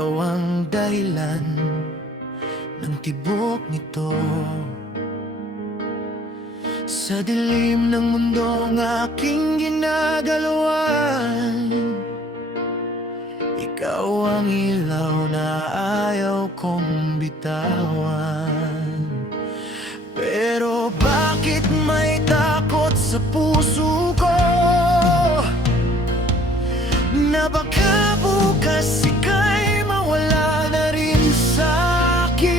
ikaw ang dahilan ng tibok nito. Sa dilim ng mundong aking ginagalawan, ikaw ang ilaw na ayaw kong bitawan. Pero bakit may takot sa puso ko na baka bukas ika'y mawala na rin sa'kin?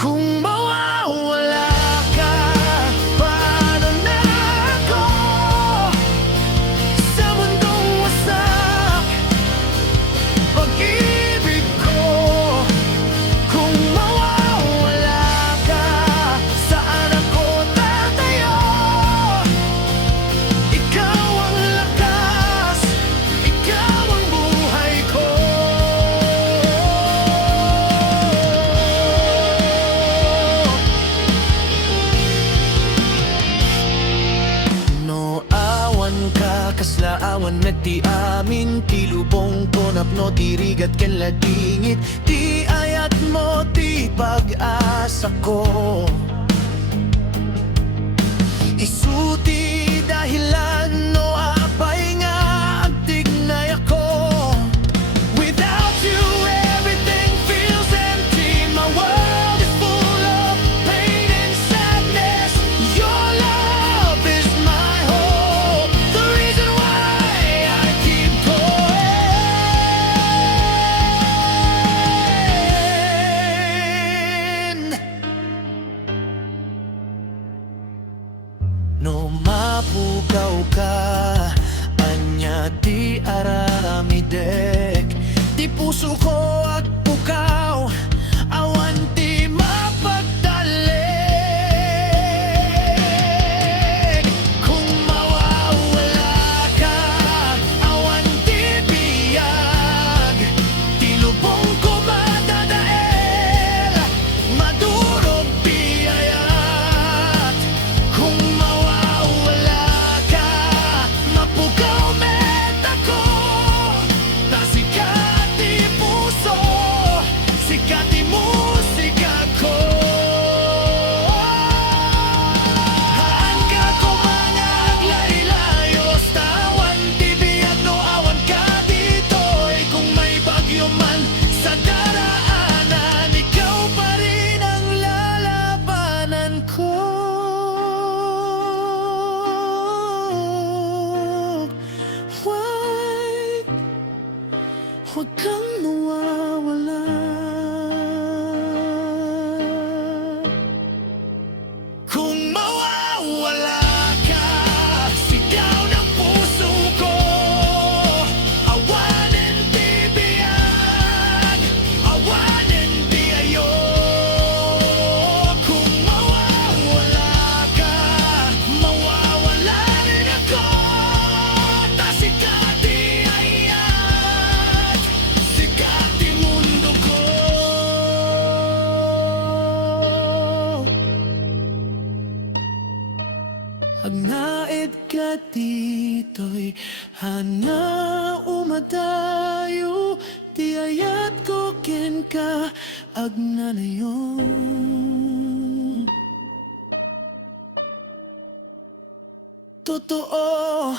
Kung mawawala ka, paano na ako sa mundong wasak pag-ibig ko? Kung mawawala ka, saan ako tatayo? Ikaw ang lakas, ikaw ang buhay ko. No awan ka, kaslaawan na ti amin, ti lubong ko napno, ti rigat ken ladingit, ti ayat mo, ti pag-asa ko. Isuti dahilan no apay nga agtignay ako. Without you everything feels empty. My world is full of pain and sadness. Your love is my hope, the reason why I keep going. No mapukaw ka, anya di aramidek, di puso ko at pukaw, awan di mapagdalik. Kung mawawala ka, awan di biyag, di lubong ko madadael, madurog di ayat. Kung mawawala ka, mapukaw meta ko, ta sikat di puso, sikat di musika ko. Hangga ko mga aglaylayos, tawan di biyag no awan ka dito'y. Kung may bagyo man sa daraanan, ikaw pa rin ang lalabanan ko. Why? Huwag kang nawawala. Kung mawawala ka, sigaw ng puso ko, awanin di biyag, awanin di ayo. Kung mawawala ka, mawawala rin ako, ta sikat di ayat, sikat di mundo ko. Agnaed ka dito'y hana umadayo, ti ayat ko ken ka agnanayon. Totoo